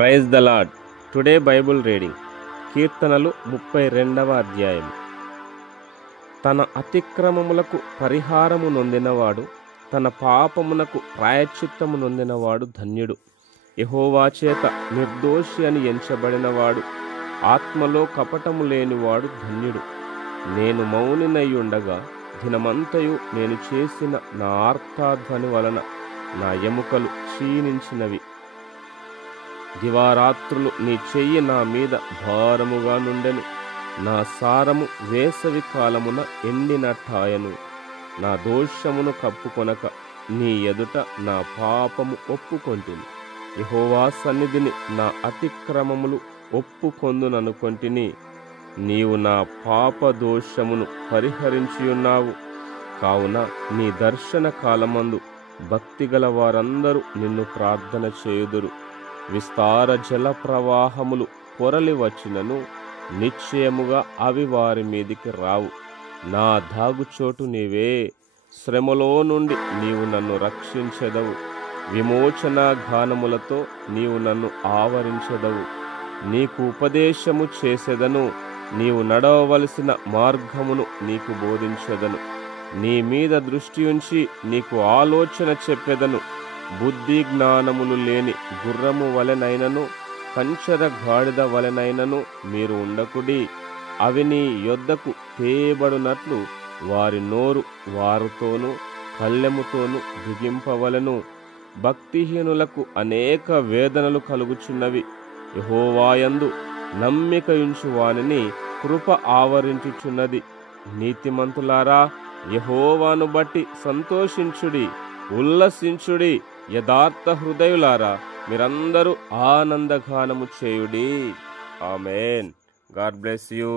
Praise the Lord. Today Bible reading కీర్తనలు 32వ అధ్యాయం. తన అతిక్రమములకు పరిహారము నొందినవాడు, తన పాపమునకు ప్రాయశ్చిత్తము నొందినవాడు ధన్యుడు. యెహోవా చేత నిర్దోషి అని ఎంచబడినవాడు, ఆత్మలో కపటము లేనివాడు ధన్యుడు. నేను మౌనినయ్యుండగా దినమంతయు నేను చేసిన నా ఆర్తాధ్వని వలన నా ఎముకలు క్షీణించినవి. దివారాత్రులు నీ చెయ్యి నా మీద భారముగా నుండెను. నా సారము వేసవి కాలమున ఎండినట్టాయను. నా దోషమును కప్పుకొనక నీ ఎదుట నా పాపము ఒప్పుకొంటిని. యెహోవా సన్నిధిని నా అతిక్రమములు ఒప్పుకొందుననుకొంటిని. నీవు నా పాప దోషమును పరిహరించియున్నావు. కావున నీ దర్శన కాలమందు భక్తిగల వారందరూ నిన్ను ప్రార్థన చేయుదురు. విస్తార జల ప్రవాహములు పొరలి వచ్చినను నిశ్చయముగా అవి వారి మీదికి రావు. నా దాగుచోటు నీవే. శ్రమలో నుండి నీవు నన్ను రక్షించెదవు. విమోచన గానములతో నీవు నన్ను ఆవరించెదవు. నీకు ఉపదేశము చేసెదను. నీవు నడవవలసిన మార్గమును నీకు బోధించెదను. నీ మీద దృష్టి ఉంచి నీకు ఆలోచన చెప్పెదను. బుద్ధి జ్ఞానములు లేని గుర్రము వలెనైనను కంచర గాడిద వలెనైనను మీరు ఉండకుడి. అవి నీ యొద్దకు తేబడునట్లు వారి నోరు వారుతోనూ కళ్ళెముతోనూ బిగింపవలెను. భక్తిహీనులకు అనేక వేదనలు కలుగుచున్నవి. యెహోవాయందు నమ్మికయుంచు వానిని కృప ఆవరించుచున్నది. నీతిమంతులారా, యెహోవాను బట్టి సంతోషించుడి, ఉల్లసించుడి. యథార్థ హృదయులారా, మీరందరూ ఆనందగానము చేయుడి. ఆమేన్. God bless you.